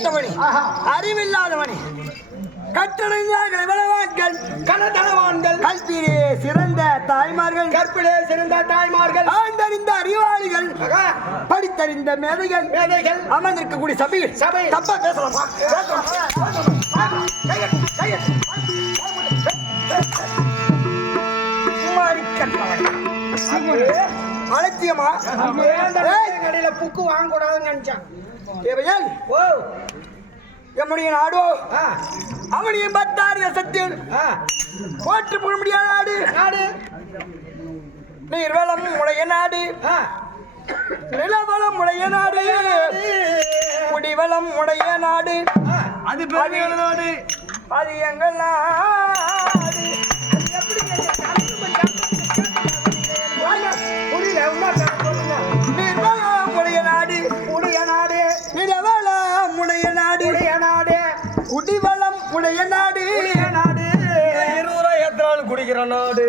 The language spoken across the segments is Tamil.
கெட்டவனி, அறிவில்லாதவனி, கற்றறிஞர்கள் விளவான்கள், கனதனவான்கள், கல்வியிலே சிறந்த தாய்மார்கள், கற்பிலே சிறந்த தாய்மார்கள், ஆய்ந்தறிந்த அறிவாளிகள், படித்தறிந்த மேதைகள், அமர்ந்திருக்கக்கூடிய சபையில் தப்பா பேசலாமா? அலட்சியமா கடையில புக்கு வாங்க கூடாதுன்னு நினைச்சான். எம்முடைய நாடோ அவனைய 16 வருஷத்தில் போற்று புக முடியாத நாடு. நாடு நீர்வளம் உடைய நாடு, நிலவளம் உடைய நாடு, குடிவளம் உடைய நாடு, அது பெரிய நாடு, அது எங்கள் நாடு. நீர்வளம் உடைய நாடு, உடைய நாடு, நிலவளம் உடைய நாடு, உடைய நாடு, குடிவளம் உடைய நாடு, நாடு, 20 எத்தனாலும் குடிக்கிற நாடு,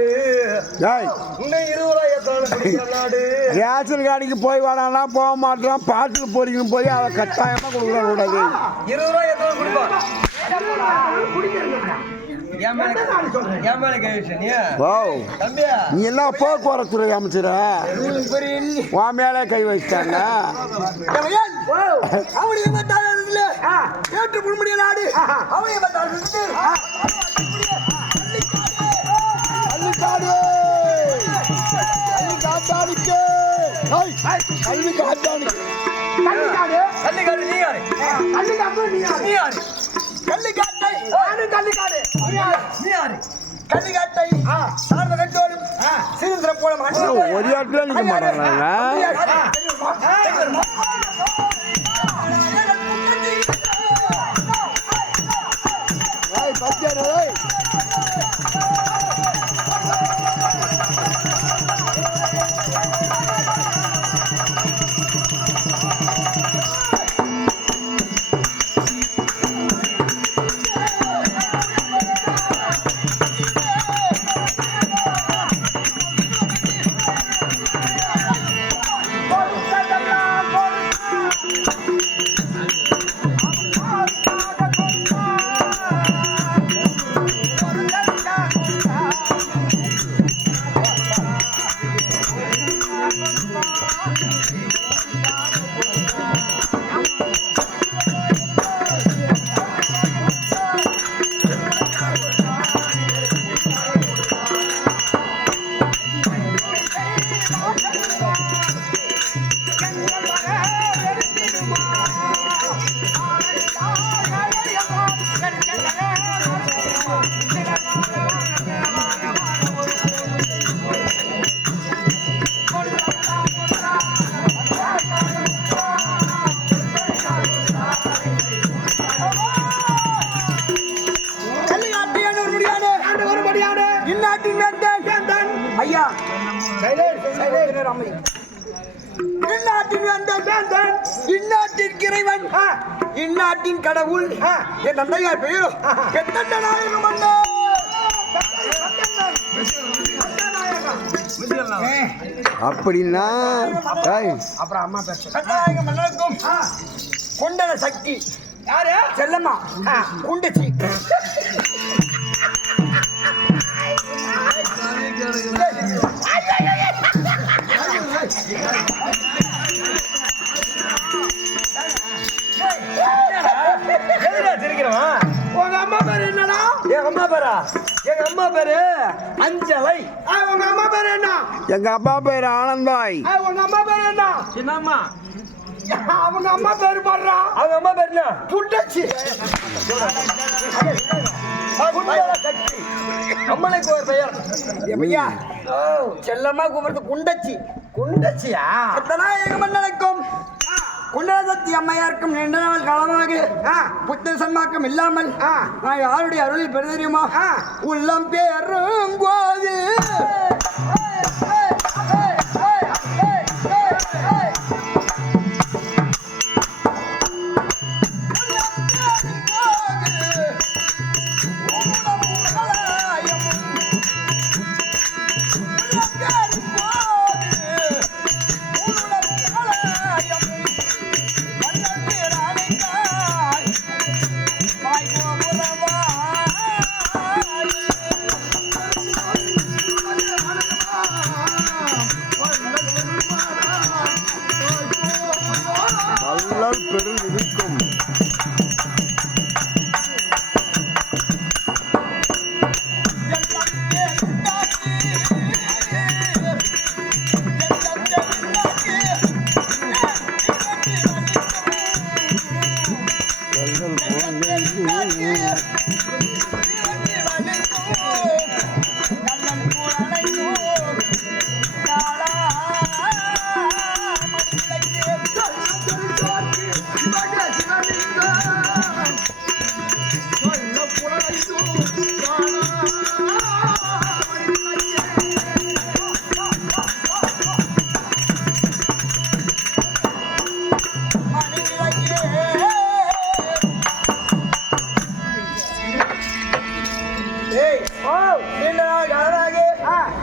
20 எத்தனாலும் குடிக்கிற நாடு. ரேஷன் கடைக்கு போய் வாடானா போக மாட்டான், பாட்டுக்கு போறீங்கன்னு போய் அவன் கட்டாயமா கொடுக்குறான் கூடாது. 20 எத்தனாலும் குடிப்பான். நீ எல்லாம் போக்குவரத்துறை அமைச்சர உன் மேலே கை வச்சிட்டாங்க. நாடு கள்ளிக்காட்டை சார்பகத்தோடும் சிறுந்திர போல ஒரு இடத்துல நிற்க மாட்டாங்க. ஐயா இந்நாட்டின் இறைவன், இந்நாட்டின் கடவுள் என் தந்தையார் பெயரோ கெட்டண்ட நாயகம் அண்ணா. அப்படின்னா அப்புறம் அம்மா பேசும் மன்னனுக்கும் கொண்டன சக்தி யாரு செல்லம்மா குண்டச்சி உங்க அம்மா பேரு என்னடா? எங்க அம்மா பேரா? எங்க அம்மா பேரு அஞ்சலை. உங்க அம்மா பேரு என்ன? எங்க அப்பா பேரு ஆனந்தாய். உங்க அம்மா பேரு என்ன? என்னம்மா? அவங்க அம்மா பேரு பாடுறா. அவங்க அம்மா பேரு என்ன? புண்டச்சி. அம்மனுக்கு ஒரு பெயர் ஐயா செல்லம்மா கூப்பிடுறது குண்டச்சி. குண்டச்சியா? எத்தனா எங்க மன்னனுக்கும் குண்டலசக்தி அம்மையாருக்கும் நீண்ட நாள் காலமாக புத்த சன்மார்க்கம் இல்லாமல் நான் யாருடைய அருளில் பெரு தெரியுமா? உள்ளம் பேரும் போது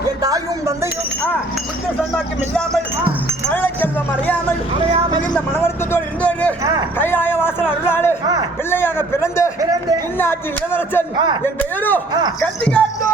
என் தாயும் தந்தையும் புத்த சந்தாக்கம் இல்லாமல் மழை செல்வம் அறியாமல் மிகுந்த மனவருத்தத்தோடு இருந்தோடு கைலாய வாசல் அருளாளு பிள்ளையாக பிறந்து இந்நாட்டின் இளவரசன் என் பெயரோ கத்தி காட்டோ